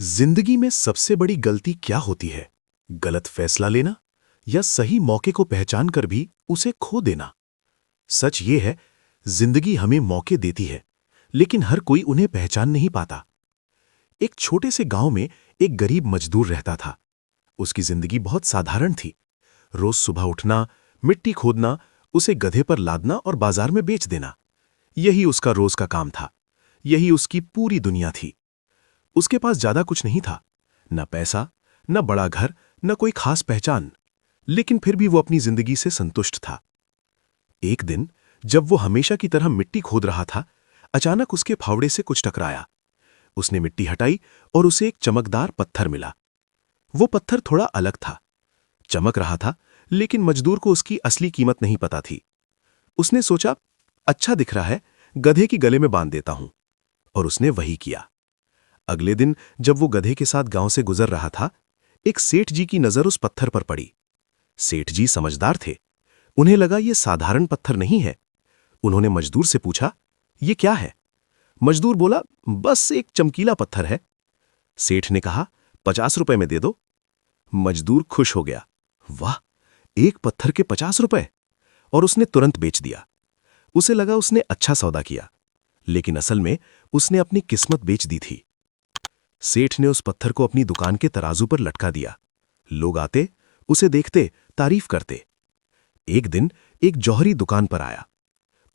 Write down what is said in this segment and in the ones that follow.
जिंदगी में सबसे बड़ी गलती क्या होती है? गलत फैसला लेना या सही मौके को पहचान कर भी उसे खो देना? सच ये है, जिंदगी हमें मौके देती है, लेकिन हर कोई उन्हें पहचान नहीं पाता। एक छोटे से गांव में एक गरीब मजदूर रहता था। उसकी जिंदगी बहुत साधारण थी। रोज सुबह उठना, मिट्टी खोदना, उसे गधे पर लादना और बाजार में बेच देना, यही उसका रोज का काम था। यही उसकी पूरी दुनिया थी। उसके पास ज्यादा कुछ नहीं था, न पैसा, न बड़ा घर, न कोई खास पहचान, लेकिन फिर भी वो अपनी जिंदगी से संतुष्ट था। एक दिन जब वो हमेशा की तरह मिट्टी खोद रहा था, अचानक उसके फावड़े से कुछ टकराया। उसने मिट्टी हटाई और उसे एक चमकदार पत्थर मिला। वो पत्थर थोड़ा अलग था, चमक रहा था, लेकिन मजदूर को उसकी असली कीमत नहीं पता थी। उसने सोचा, अच्छा दिख रहा है, गधे की गले में बांध देता हूं, और उसने वही किया। अगले दिन जब वो गधे के साथ गांव से गुजर रहा था, एक सेठ जी की नजर उस पत्थर पर पड़ी। सेठ जी समझदार थे। उन्हें लगा ये साधारण पत्थर नहीं है। उन्होंने मजदूर से पूछा, ये क्या है? मजदूर बोला, बस एक चमकीला पत्थर है। सेठ ने कहा, 50 रुपए में दे दो। मजदूर खुश हो गया। वाह, एक पत्थर के 50 रुपए! और उसने तुरंत बेच दिया। उसे लगा उसने अच्छा सौदा किया, लेकिन असल में उसने अपनी किस्मत बेच दी थी। सेठ ने उस पत्थर को अपनी दुकान के तराजू पर लटका दिया। लोग आते, उसे देखते, तारीफ करते। एक दिन एक जौहरी दुकान पर आया।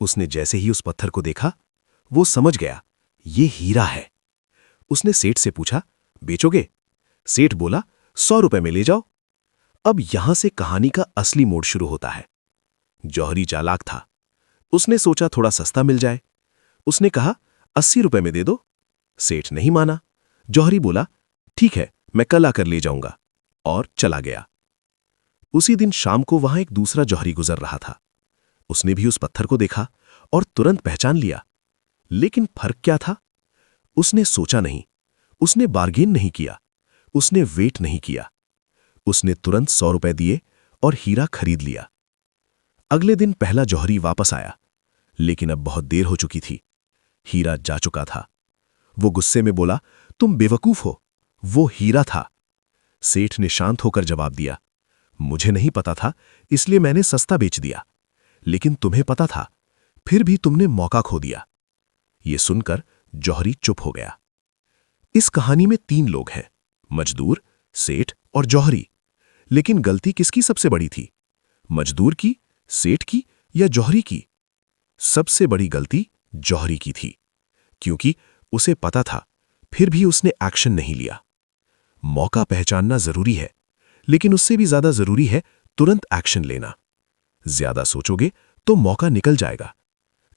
उसने जैसे ही उस पत्थर को देखा, वो समझ गया, ये हीरा है। उसने सेठ से पूछा, बेचोगे? सेठ बोला, 100 रुपए में ले जाओ। अब यहां से कहानी का असली मोड़ शुरू होता है। जौहरी चालाक था। उसने सोचा थोड़ा सस्ता मिल जाए। उसने कहा, 80 रुपए में दे दो। सेठ नहीं माना। जौहरी बोला, ठीक है, मैं कल आकर ले जाऊंगा, और चला गया। उसी दिन शाम को वहां एक दूसरा जौहरी गुजर रहा था। उसने भी उस पत्थर को देखा और तुरंत पहचान लिया। लेकिन फर्क क्या था? उसने सोचा नहीं, उसने बार्गेन नहीं किया, उसने वेट नहीं किया। उसने तुरंत 100 रुपए दिए और हीरा खरीद लिया। अगले दिन पहला जौहरी वापस आया, लेकिन अब बहुत देर हो चुकी थी। हीरा जा चुका था। वो गुस्से में बोला, तुम बेवकूफ हो, वो हीरा था। सेठ ने शांत होकर जवाब दिया, मुझे नहीं पता था, इसलिए मैंने सस्ता बेच दिया। लेकिन तुम्हें पता था, फिर भी तुमने मौका खो दिया। ये सुनकर जौहरी चुप हो गया। इस कहानी में 3 लोग हैं, मजदूर, सेठ और जौहरी। लेकिन गलती किसकी सबसे बड़ी थी? मजदूर की, सेठ की या जौहरी की? सबसे बड़ी गलती जौहरी की थी, क्योंकि उसे पता था, फिर भी उसने एक्शन नहीं लिया। मौका पहचानना जरूरी है, लेकिन उससे भी ज्यादा जरूरी है तुरंत एक्शन लेना। ज्यादा सोचोगे तो मौका निकल जाएगा।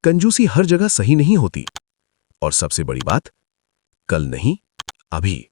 कंजूसी हर जगह सही नहीं होती। और सबसे बड़ी बात, कल नहीं, अभी।